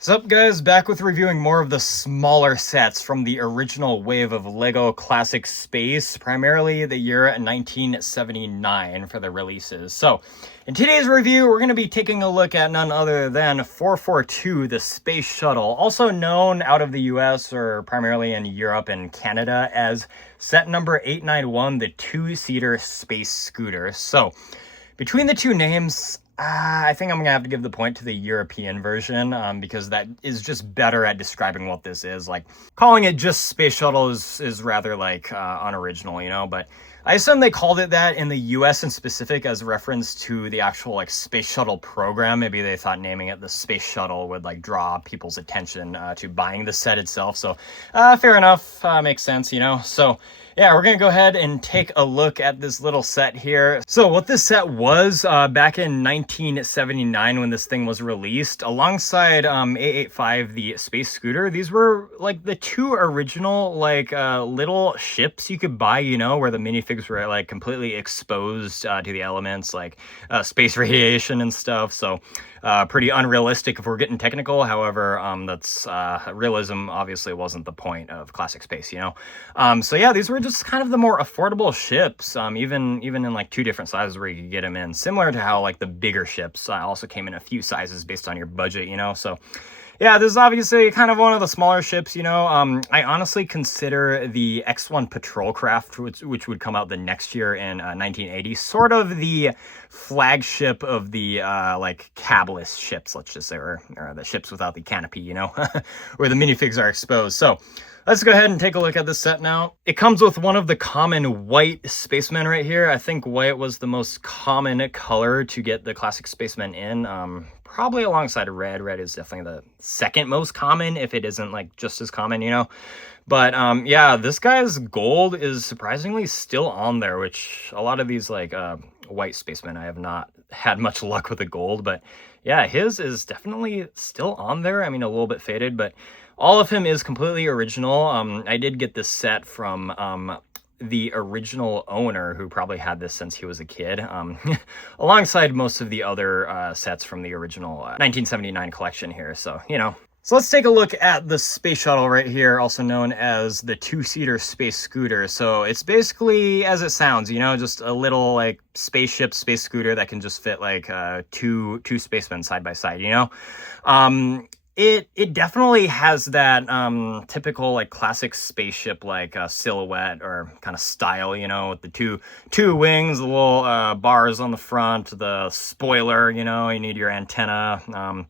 What's up, guys? Back with reviewing more of the smaller sets from the original wave of LEGO Classic Space, primarily the year 1979 for the releases. So, in today's review, we're going to be taking a look at none other than 442, the Space Shuttle, also known out of the US or primarily in Europe and Canada as set number 891, the two-seater space scooter. So, between the two names, I think I'm going to have to give the point to the European version because that is just better at describing what this is. Like, calling it just Space Shuttle is rather, like, unoriginal, you know? But I assume they called it that in the US in specific as reference to the actual, like, Space Shuttle program. Maybe they thought naming it the Space Shuttle would, like, draw people's attention to buying the set itself. So, fair enough. Makes sense, you know? So, yeah, we're going to go ahead and take a look at this little set here. So what this set was back in 1979 when this thing was released, alongside 885, the space scooter, these were like the two original like little ships you could buy, you know, where the minifigs were like completely exposed to the elements like space radiation and stuff. So pretty unrealistic if we're getting technical. However, that's realism obviously wasn't the point of classic space, you know. So yeah, these were just kind of the more affordable ships, even in like two different sizes where you could get them in, similar to how like the bigger ships also came in a few sizes based on your budget, you know. So yeah, this is obviously kind of one of the smaller ships, you know. I honestly consider the X-1 patrol craft, which would come out the next year in 1980, sort of the flagship of the like cabless ships, let's just say, or the ships without the canopy, you know, where the minifigs are exposed. So let's go ahead and take a look at this set now. It comes with one of the common white spacemen right here. I think white was the most common color to get the classic spacemen in. Probably alongside red. Red is definitely the second most common, if it isn't like just as common, you know. But yeah, this guy's gold is surprisingly still on there, which a lot of these like white spacemen, I have not had much luck with the gold. But yeah, his is definitely still on there. I mean, a little bit faded, but all of him is completely original. I did get this set from the original owner, who probably had this since he was a kid, alongside most of the other sets from the original 1979 collection here. So, you know. So let's take a look at the Space Shuttle right here, also known as the two-seater space scooter. So it's basically as it sounds, you know, just a little like spaceship space scooter that can just fit like two spacemen side by side, you know. It definitely has that typical like classic spaceship like silhouette or kind of style, you know, with the two wings, the little bars on the front, the spoiler, you know, you need your antenna.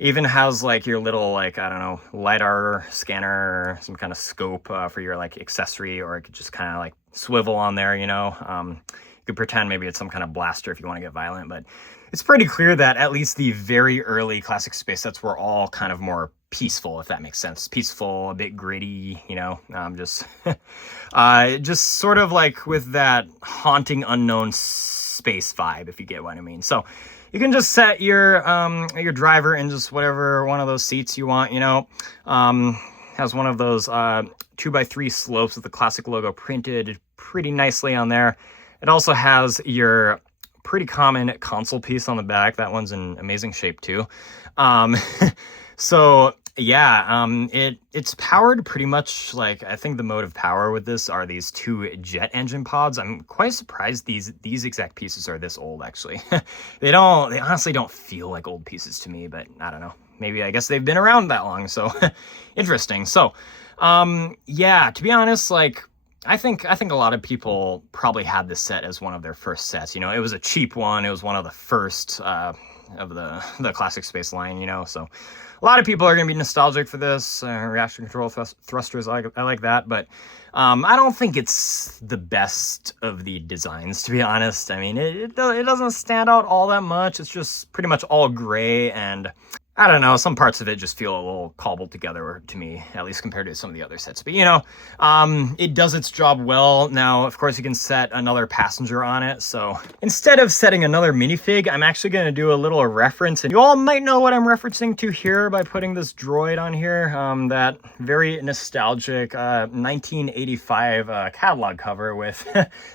Even has like your little like, I don't know, LiDAR scanner or some kind of scope for your like accessory, or it could just kind of like swivel on there, you know. You could pretend maybe it's some kind of blaster if you want to get violent, but it's pretty clear that at least the very early classic space sets were all kind of more peaceful, if that makes sense. Peaceful, a bit gritty, you know, just sort of like with that haunting unknown space vibe, if you get what I mean. So you can just set your driver in just whatever one of those seats you want, you know. Has one of those 2x3 slopes with the classic logo printed pretty nicely on there. It also has your pretty common console piece on the back. That one's in amazing shape too. So yeah, it's powered pretty much like, I think the mode of power with this are these two jet engine pods. I'm quite surprised these exact pieces are this old, actually. They honestly don't feel like old pieces to me, but I don't know. Maybe, I guess they've been around that long, so interesting. So yeah, to be honest, like, I think a lot of people probably had this set as one of their first sets. You know, it was a cheap one. It was one of the first of the classic space line, you know. So a lot of people are going to be nostalgic for this. Reaction control thrusters, I like that. But I don't think it's the best of the designs, to be honest. I mean, it doesn't stand out all that much. It's just pretty much all gray, and I don't know, some parts of it just feel a little cobbled together to me, at least compared to some of the other sets. But, you know, it does its job well. Now, of course, you can set another passenger on it. So instead of setting another minifig, I'm actually going to do a little reference. And you all might know what I'm referencing to here by putting this droid on here. That very nostalgic 1985 catalog cover with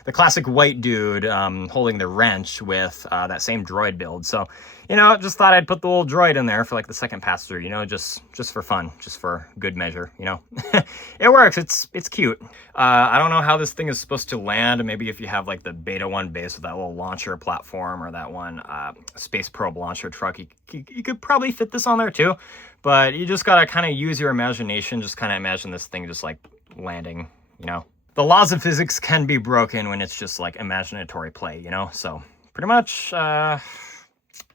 the classic white dude holding the wrench with that same droid build. So you know, just thought I'd put the little droid in there for like the second pass through, you know, just for fun, just for good measure, you know. It works. It's cute. I don't know how this thing is supposed to land. Maybe if you have like the Beta 1 base with that little launcher platform or that one space probe launcher truck, you could probably fit this on there too. But you just gotta kind of use your imagination. Just kind of imagine this thing just like landing, you know. The laws of physics can be broken when it's just like imaginatory play, you know. So pretty much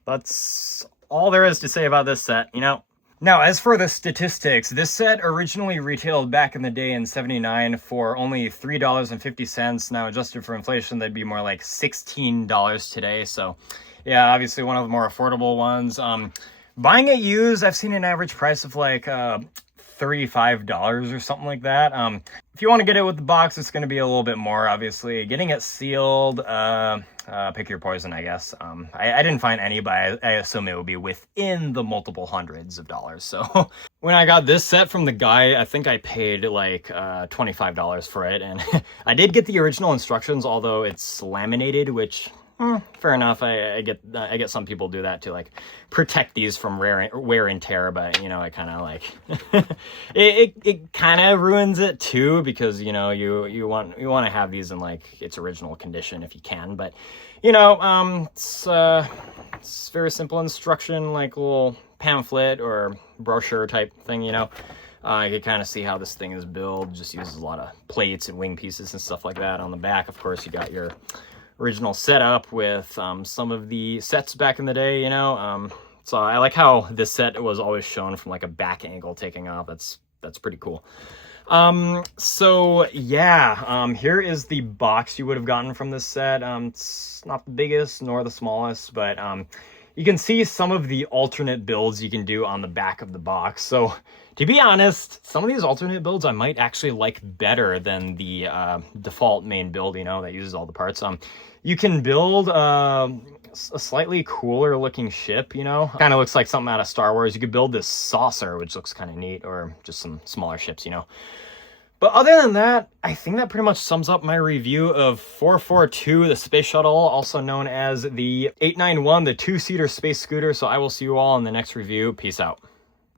that's all there is to say about this set, you know. Now, as for the statistics, this set originally retailed back in the day in '79 for only $3.50. Now, adjusted for inflation, that'd be more like $16 today. So, yeah, obviously one of the more affordable ones. Buying it used, I've seen an average price of like $35 or something like that. If you want to get it with the box, it's going to be a little bit more, obviously. Getting it sealed, pick your poison, I guess. I didn't find any, but I assume it would be within the multiple hundreds of dollars. So when I got this set from the guy, I think I paid like $25 for it. And I did get the original instructions, although it's laminated, which... fair enough. I get some people do that to like protect these from wear and tear, but you know, I kind of like it kind of ruins it too, because you know you want to have these in like its original condition if you can. But you know, it's very simple instruction, like a little pamphlet or brochure type thing, you know. You can kind of see how this thing is built. Just uses a lot of plates and wing pieces and stuff like that. On the back, of course, you got your original setup with some of the sets back in the day, you know. So I like how this set was always shown from like a back angle taking off. That's pretty cool. So yeah, here is the box you would have gotten from this set. It's not the biggest nor the smallest, but you can see some of the alternate builds you can do on the back of the box. So to be honest, some of these alternate builds I might actually like better than the default main build, you know, that uses all the parts. You can build a slightly cooler looking ship, you know, kind of looks like something out of Star Wars. You could build this saucer, which looks kind of neat, or just some smaller ships, you know. But other than that, I think that pretty much sums up my review of 442, the Space Shuttle, also known as the 891, the two-seater space scooter. So I will see you all in the next review. Peace out.